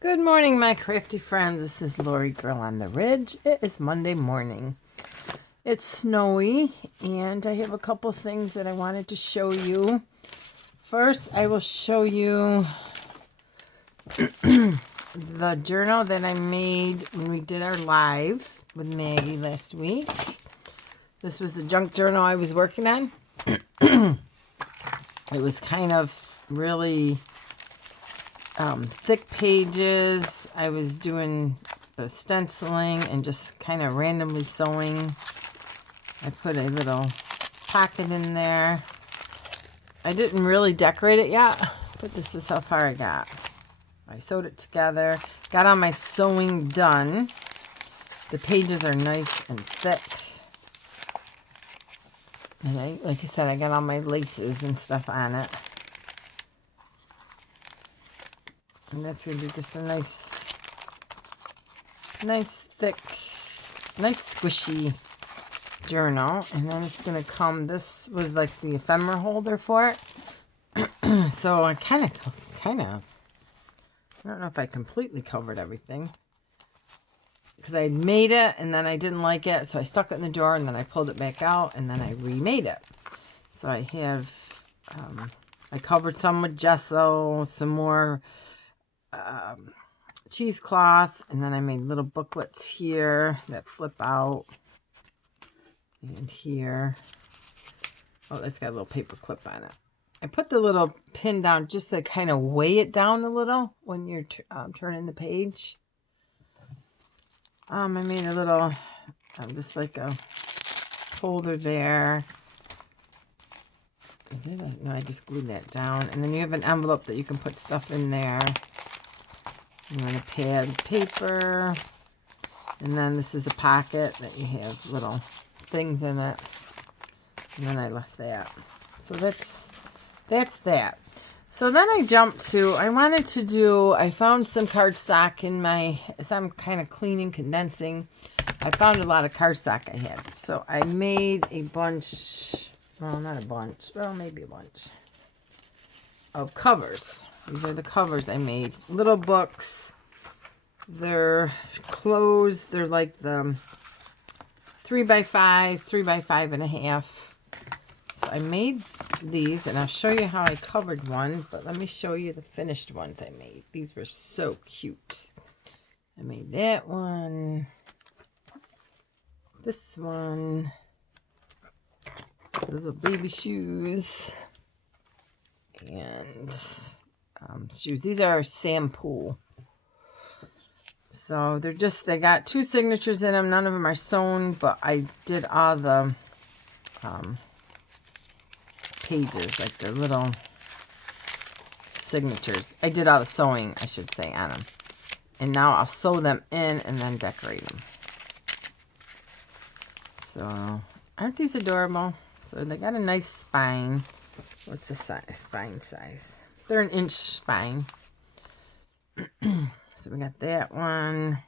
Good morning, my crafty friends. This is Lori Girl on the Ridge. It is Monday morning. It's snowy, and I have a couple things that I wanted to show you. First, I will show you the journal that I made when we did our live with Maggie last week. This was the junk journal I was working on. It was kind of really thick pages. I was doing the stenciling and just kind of randomly sewing. I put a little pocket in there. I didn't really decorate it yet, but this is how far I got. I sewed it together, got all my sewing done. The pages are nice and thick. And like I said, I got all my laces and stuff on it. And that's going to be just a nice thick, nice squishy journal. And then it's going to come, this was like the ephemera holder for it. So I kind of, I don't know if I completely covered everything. Because I made it and then I didn't like it. So I stuck it in the drawer and then I pulled it back out and then I remade it. So I have, I covered some with gesso, some more cheesecloth, and then I made little booklets here that flip out, and here. Oh, that's got a little paper clip on it. I put the little pin down just to kind of weigh it down a little when you're turning the page. I made a little, just like a holder there. Is it a, no, I just glued that down. And then you have an envelope that you can put stuff in there. And then a pad of paper. And then this is a pocket that you have little things in it. And then I left that. So that's that. So then I jumped to, I found some cardstock in my, as I'm kind of cleaning, condensing. I found a lot of cardstock I had. So I made a bunch, well, not a bunch, well, maybe a bunch of covers. These are the covers I made. Little books. They're closed. They're like the 3x5s, 3x5.5. So I made these, and I'll show you how I covered one, but let me show you the finished ones I made. These were so cute. I made that one, this one, little baby shoes, and shoes. These are Sampool. So they got 2 signatures in them. None of them are sewn, but I did all the pages, like their little signatures. I did all the sewing, I should say, on them. And now I'll sew them in and then decorate them. So, aren't these adorable? So they got a nice spine. What's the spine size? They're an inch spine. So we got that one.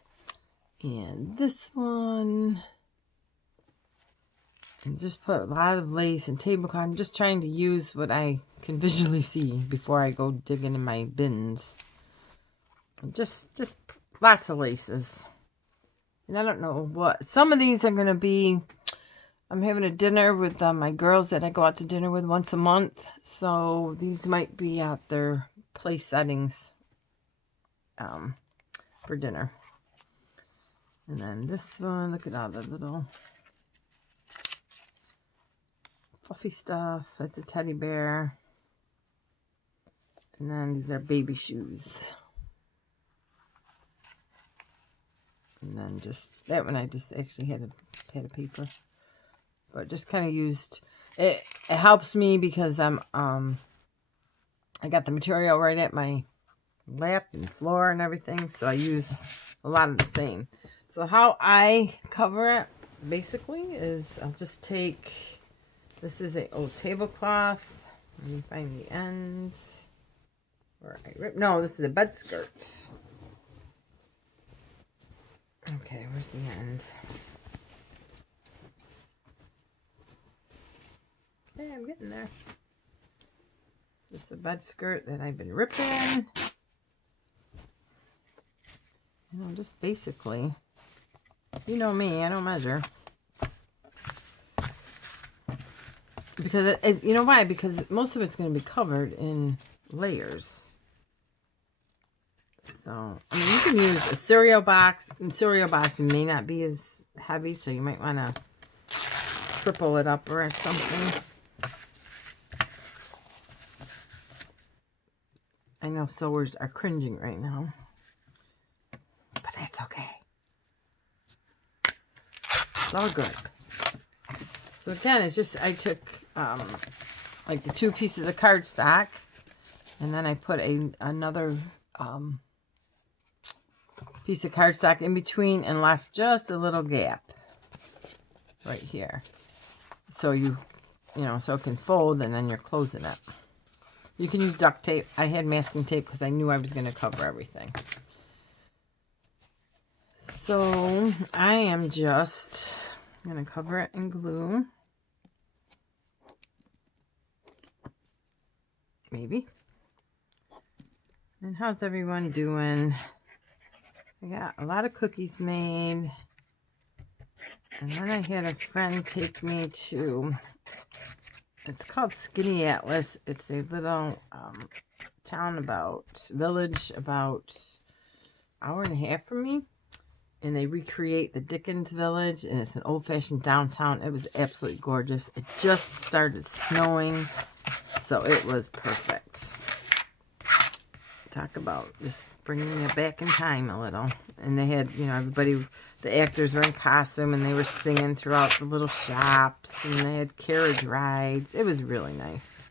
And this one. And just put a lot of lace and tablecloth. I'm just trying to use what I can visually see before I go digging in my bins. And just lots of laces. And I don't know what. Some of these are going to be, I'm having a dinner with my girls that I go out to dinner with once a month. So these might be at their place settings for dinner. And then this one, look at all the little fluffy stuff. That's a teddy bear. And then these are baby shoes. And then just that one I just actually had a pad of paper. But just kind of used it. It helps me because I got the material right at my lap and floor and everything. So I use a lot of the same. So how I cover it basically is I'll just take, this is a old tablecloth. Let me find the ends. No, this is the bed skirts. Okay, where's the ends? Okay, I'm getting there. This is a bed skirt that I've been ripping. You know, just basically. You know me, I don't measure. Because, you know why? Because most of it's going to be covered in layers. So, I mean, you can use a cereal box. And cereal box may not be as heavy, so you might want to triple it up or something. I know sewers are cringing right now. But that's okay. It's all good. So again, it's just, I took like the 2 pieces of cardstock, and then I put another piece of cardstock in between and left just a little gap right here. So you know, so it can fold and then you're closing it. You can use duct tape. I had masking tape because I knew I was going to cover everything. So I am just going to cover it in glue. Maybe. And how's everyone doing? I got a lot of cookies made. And then I had a friend take me to, it's called Skinny Atlas. It's a little village about an hour and a half from me. And they recreate the Dickens village, and it's an old-fashioned downtown. It was absolutely gorgeous. It just started snowing, so it was perfect. Talk about just bringing it back in time a little. And they had, you know, everybody, the actors were in costume, and they were singing throughout the little shops, and they had carriage rides. It was really nice.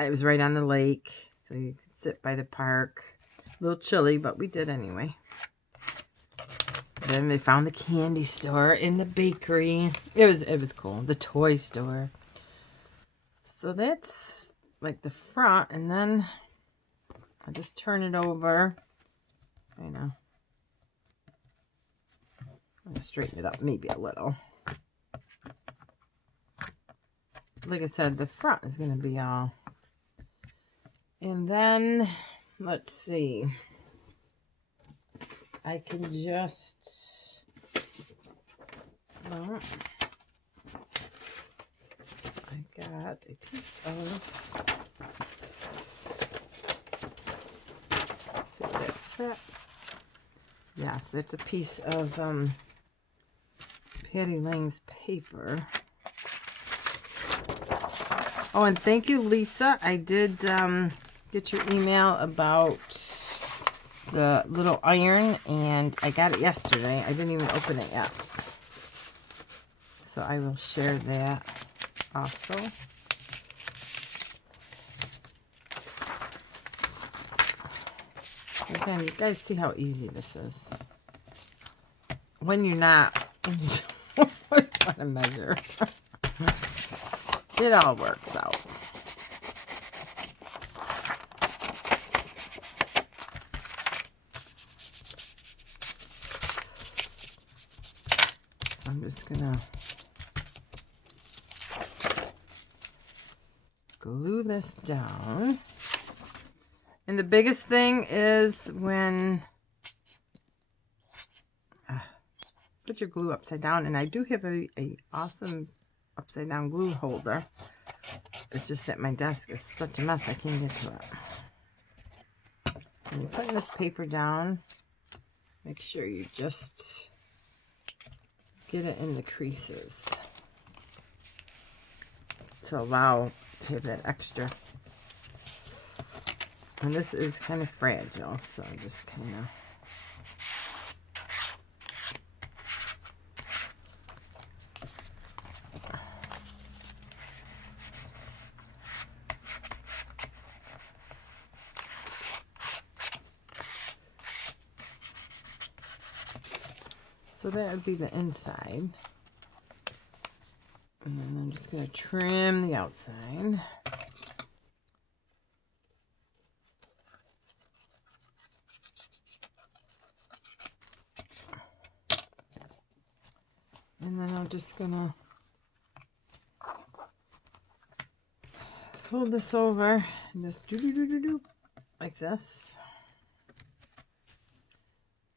It was right on the lake, so you could sit by the park. A little chilly, but we did anyway. Then they found the candy store in the bakery. It was cool. The toy store. So that's like the front, and then I just turn it over. I know. I'm gonna straighten it up maybe a little. Like I said, the front is gonna be all. And then let's see. I can just. Well, I got a piece of. See that fit? Yes, it's a piece of Patty Lang's paper. Oh, and thank you, Lisa. I did get your email about the little iron, and I got it yesterday. I didn't even open it yet. So I will share that also. Again, you guys see how easy this is. When you don't want to measure, it all works out. So I'm just gonna glue this down. And the biggest thing is when put your glue upside down, and I do have a awesome upside down glue holder. It's just that my desk is such a mess I can't get to it. And you're putting this paper down. Make sure you just get it in the creases to allow to have that extra. And this is kind of fragile, so I'm just kind of. So that would be the inside. And then I'm just going to trim the outside. And then I'm just going to fold this over and just do like this.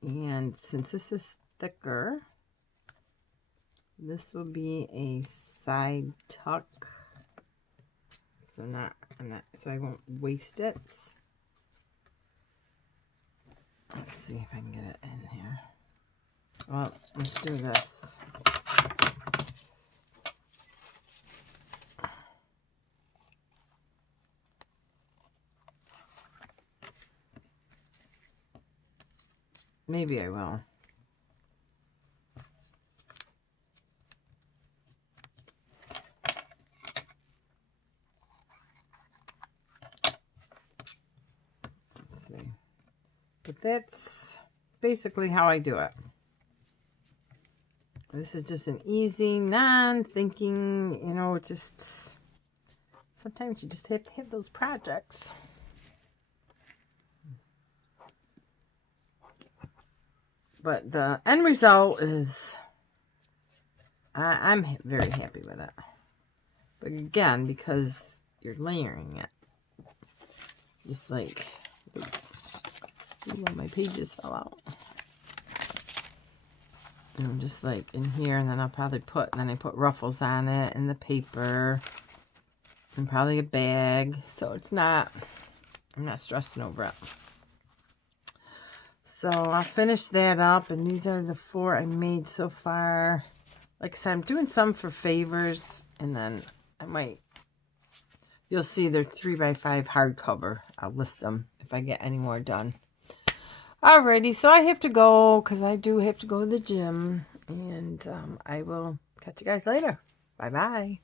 And since this is thicker, this will be a side tuck. So so I won't waste it. Let's see if I can get it in here. Well, let's do this. Maybe I will. Let's see. But that's basically how I do it. This is just an easy, non-thinking, you know, just sometimes you just have to have those projects. But the end result is, I'm very happy with it. But again, because you're layering it. Just like, one of my pages fell out. And just like in here, and then I'll probably then I put ruffles on it, and the paper, and probably a bag. So it's not, I'm not stressing over it. So I'll finish that up, and these are the 4 I made so far. Like I said, I'm doing some for favors, and then I might, you'll see they're 3x5 hardcover. I'll list them if I get any more done. Alrighty, so I have to go because I do have to go to the gym, and I will catch you guys later. Bye-bye.